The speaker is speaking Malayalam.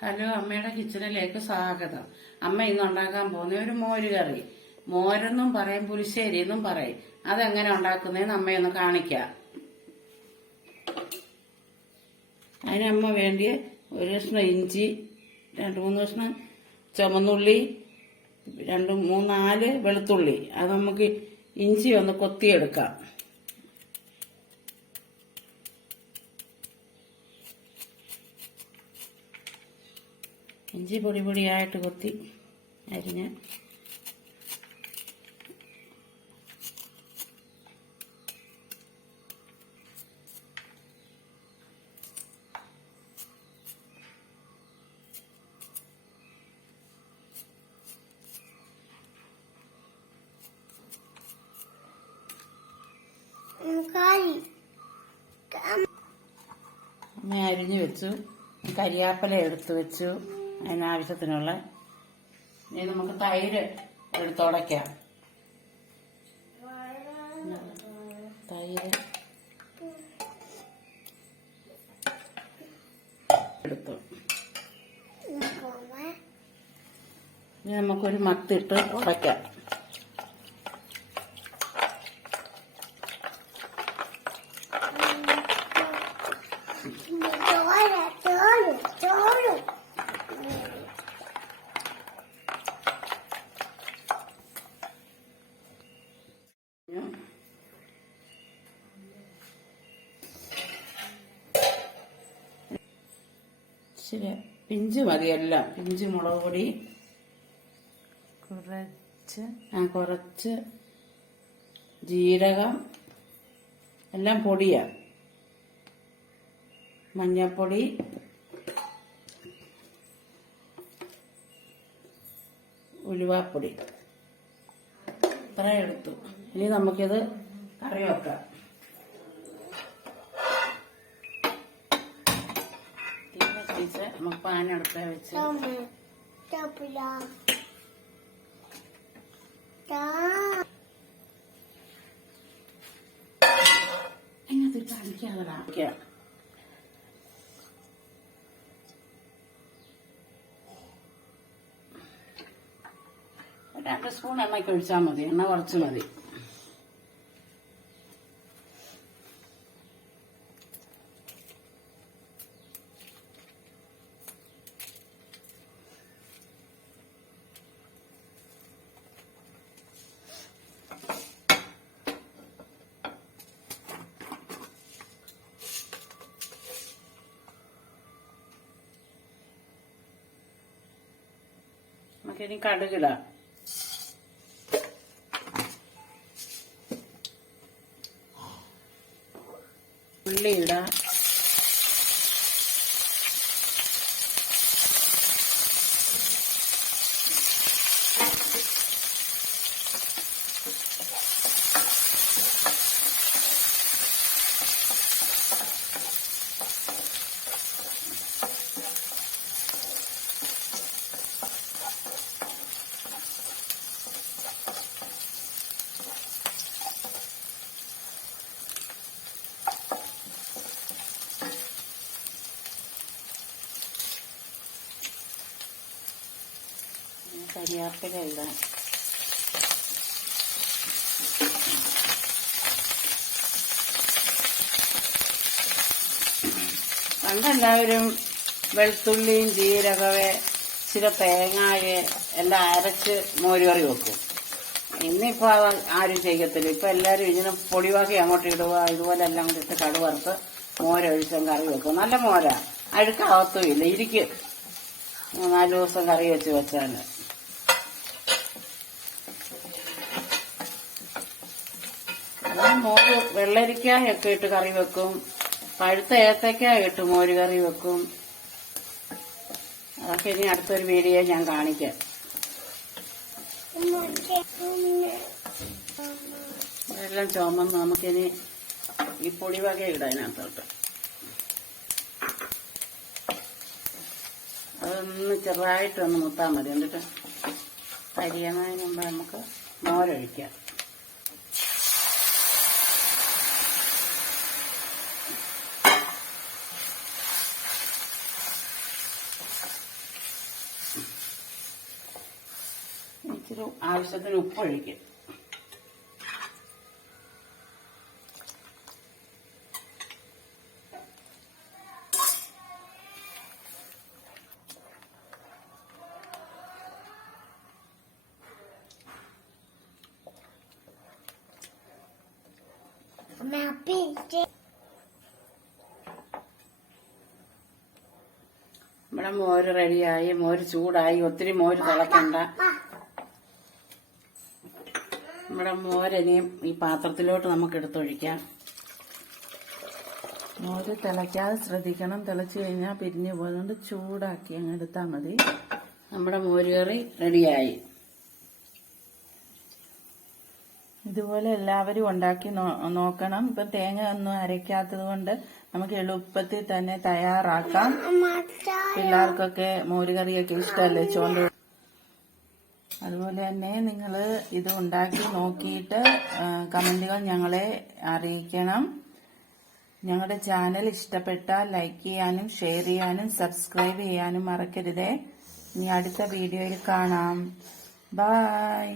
ഹലോ, അമ്മയുടെ കിച്ചണിലേക്ക് സ്വാഗതം. അമ്മ ഇന്ന് ഉണ്ടാക്കാൻ പോകുന്ന ഒരു മോര് കറി. മോരെന്നും പറയും, പുളിശ്ശേരി എന്നും പറയും. അതെങ്ങനെ ഉണ്ടാക്കുന്നതെന്ന് അമ്മയൊന്ന് കാണിക്കാം. അതിനമ്മ വേണ്ടിയ ഒരു കഷ്ണം ഇഞ്ചി, 2-3 കഷ്ണം ചുമന്നുള്ളി, 2-3-4 വെളുത്തുള്ളി. അത് നമുക്ക് ഇഞ്ചി ഒന്ന് കൊത്തിയെടുക്കാം. ഇഞ്ചി പൊടി പൊടിയായിട്ട് കൊത്തി അരിഞ്ഞ് അമ്മ അരിഞ്ഞു വെച്ചു. കരിയാപ്പല എടുത്തു വെച്ചു. അതിനാവശ്യത്തിനുള്ള ഇനി നമുക്ക് തൈര് എടുത്തുടയ്ക്കാം. തൈര് എടുത്തു. ഇനി നമുക്കൊരു മത്തിട്ട് ഉടയ്ക്കാം. ശരി, പിഞ്ച് മതിയല്ല, പിഞ്ച് മുളക് പൊടി കുറച്ച് ജീരകം, എല്ലാം പൊടിയാ, മഞ്ഞപ്പൊടി, ഉലുവാപ്പൊടി ഇത്ര എടുത്തു. ഇനി നമുക്കിത് കറി വെക്കാം. നമുക്ക് പാനെടുത്ത് വെച്ച് അതിനകത്ത് കാണിക്കാതെ 2 സ്പൂൺ എണ്ണയ്ക്ക് ഒഴിച്ചാൽ മതി. എണ്ണ കുറച്ച് മതി. നമുക്കിനി കടുകിടാം. ഉള്ളി ഇടാം. കരിയാപ്പില ഇടാം. പണ്ടെല്ലാവരും വെളുത്തുള്ളിയും ജീരകവേ ഇച്ചിരി തേങ്ങായെ എല്ലാം അരച്ച് മോരുകറി വെക്കും. ഇന്നിപ്പോൾ ആരും ചെയ്യത്തില്ല. ഇപ്പം എല്ലാവരും ഇതിന് പൊടിവാക്കി അങ്ങോട്ട് ഇടുക, ഇതുപോലെ എല്ലാം കൂടി ഇട്ട് കടുവറുത്ത് മോരൊഴിച്ചും കറി വെക്കും. നല്ല മോരാ, അഴുക്കാവത്തും ഇല്ല. ഇരിക്കും 4 ദിവസം കറി വെച്ചാൽ. മോര് വെള്ളരിക്കായൊക്കെ ഇട്ട് കറി വെക്കും. പഴുത്ത ഏത്തക്കായ ഇട്ട് മോര് കറി വെക്കും. അതൊക്കെ ഇനി അടുത്തൊരു വീഡിയോ ഞാൻ കാണിക്കാം. എല്ലാം ചുമന്ന് നമുക്കിനി ഈ പൊടി വക ഇടാം അതിനകത്തോട്ട്. അതൊന്ന് ചെറുതായിട്ടൊന്ന് മുത്താൽ മതി. എന്നിട്ട് കരിയണതിന് മുമ്പ് നമുക്ക് മോരൊഴിക്കാം. ഇച്ചിരി ആവശ്യത്തിന് ഉപ്പൊഴിക്കും. നമ്മുടെ മോര് റെഡിയായി. മോര് ചൂടായി. ഒത്തിരി മോര് തിളക്കണ്ട. നമ്മുടെ മോരിനെയും ഈ പാത്രത്തിലോട്ട് നമുക്ക് എടുത്തൊഴിക്കാം. മോര് തിളയ്ക്കാതെ ശ്രദ്ധിക്കണം. തിളച്ചു കഴിഞ്ഞാൽ പിരിഞ്ഞു പോയതുകൊണ്ട് ചൂടാക്കി അങ്ങ് എടുത്താൽ മതി. നമ്മുടെ മോരുകറി റെഡിയായി. ഇതുപോലെ എല്ലാവരും ഉണ്ടാക്കി നോക്കണം. ഇപ്പൊ തേങ്ങ ഒന്നും അരയ്ക്കാത്തത് കൊണ്ട് നമുക്ക് എളുപ്പത്തിൽ തന്നെ തയ്യാറാക്കാം. പിള്ളേർക്കൊക്കെ മോരുകറിയൊക്കെ ഇഷ്ടമല്ലേ, ചോണ്ട്. അതുപോലെ തന്നെ നിങ്ങൾ ഇത് ഉണ്ടാക്കി നോക്കിയിട്ട് കമന്റുകൾ ഞങ്ങളെ അറിയിക്കണം. ഞങ്ങളുടെ ചാനൽ ഇഷ്ടപ്പെട്ടാൽ ലൈക്ക് ചെയ്യാനും ഷെയർ ചെയ്യാനും സബ്സ്ക്രൈബ് ചെയ്യാനും മറക്കരുതേ. ഇനി അടുത്ത വീഡിയോയിൽ കാണാം. ബൈ.